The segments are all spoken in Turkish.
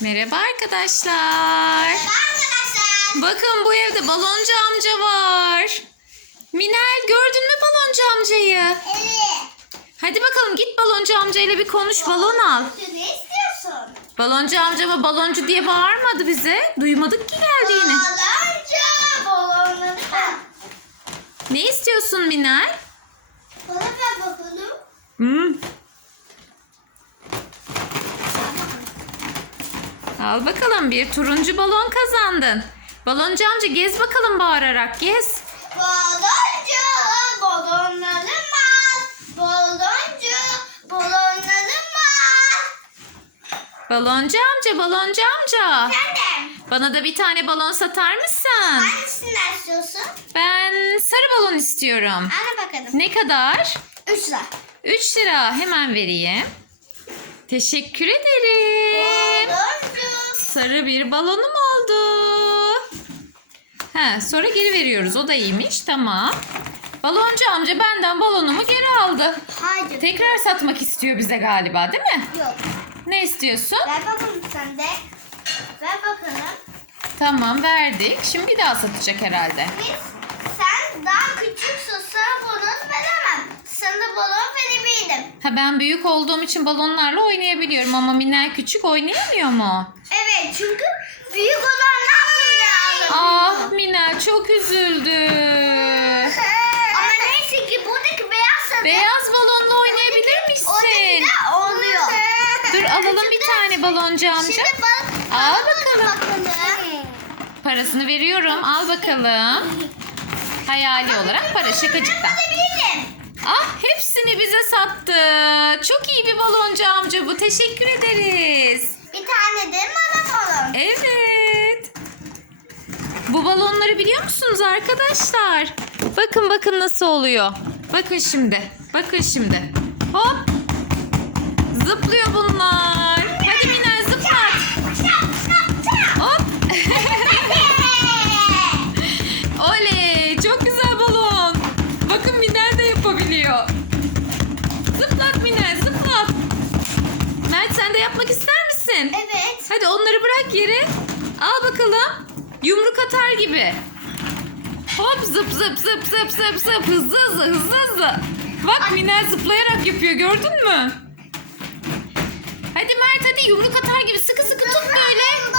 Merhaba arkadaşlar. Arkadaşlar. Bakın bu evde baloncu amca var. Minel gördün mü baloncu amcayı? Evet. Hadi bakalım git baloncu amcayla bir konuş balon al. Ne istiyorsun? Baloncu amcama baloncu diye bağırmadı bize. Duymadık ki geldiğini. Balonca balonları ver. Ne istiyorsun Minel? Bana ver bakalım. Hmm. Al bakalım bir turuncu balon kazandın. Baloncu amca gez bakalım bağırarak gez. Baloncu balonlarım var. Baloncu balonlarım var. Baloncu amca baloncu amca. Efendim? Bana da bir tane balon satar mısın? Hangisinden istiyorsun? Ben sarı balon istiyorum. Ana bakalım. Ne kadar? 3 lira. 3 lira hemen vereyim. Teşekkür ederim. Baloncu. Sarı bir balonum oldu. He, sonra geri veriyoruz. O da iyiymiş. Tamam. Baloncu amca benden balonumu geri aldı. Hayır. Tekrar satmak istiyor bize galiba değil mi? Yok. Ne istiyorsun? Ver bakalım sen de. Ver bakalım. Tamam verdik. Şimdi bir daha satacak herhalde. Biz sen daha küçüksün sana balon veremem. Sana balon verebildim. Ha ben büyük olduğum için balonlarla oynayabiliyorum ama Minel küçük oynayamıyor mu? Evet çünkü büyük olan ne yapın Ah Minel çok üzüldü. Ama neyse ki buradaki beyaz sarı. Beyaz balonla oynayabilir misin? Oradaki de oluyor. Dur alalım bir tane baloncu amca. Şimdi bak. Al bakalım. Parasını veriyorum. Al bakalım. Hayali olarak para şakacıktan. Verebilirim. Ah hepsini bize sattı. Çok iyi bir baloncu amca bu. Teşekkür ederiz. Bir tane de bana balon. Evet. Bu balonları biliyor musunuz arkadaşlar? Bakın bakın nasıl oluyor. Bakın şimdi. Bakın şimdi. Hop. Zıplat Minel zıplat. Mert sen de yapmak ister misin? Evet. Hadi onları bırak yere. Al bakalım. Yumruk atar gibi. Hop zıp zıp zıp zıp zıp zıp hızlı hızlı hızlı hızlı. Bak Minel zıplayarak yapıyor gördün mü? Hadi Mert hadi yumruk atar gibi sıkı sıkı tut böyle.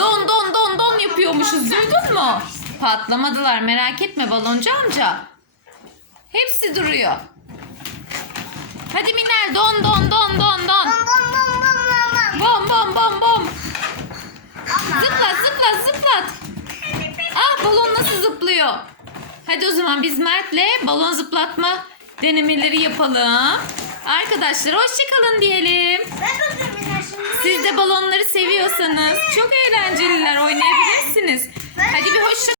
Don don don don yapıyormuşuz duydun mu? Patlamadılar merak etme baloncu amca. Hepsi duruyor. Hadi Minel don don don don don. Bom bom bom bom. Zıplat zıplat zıplat. Ah balon nasıl zıplıyor? Hadi o zaman biz Mert'le balon zıplatma denemeleri yapalım. Arkadaşlar hoşçakalın diyelim. Siz de balonları seviyorsanız çok eğlenceliler oynayabilirsiniz. Hadi bir hoşça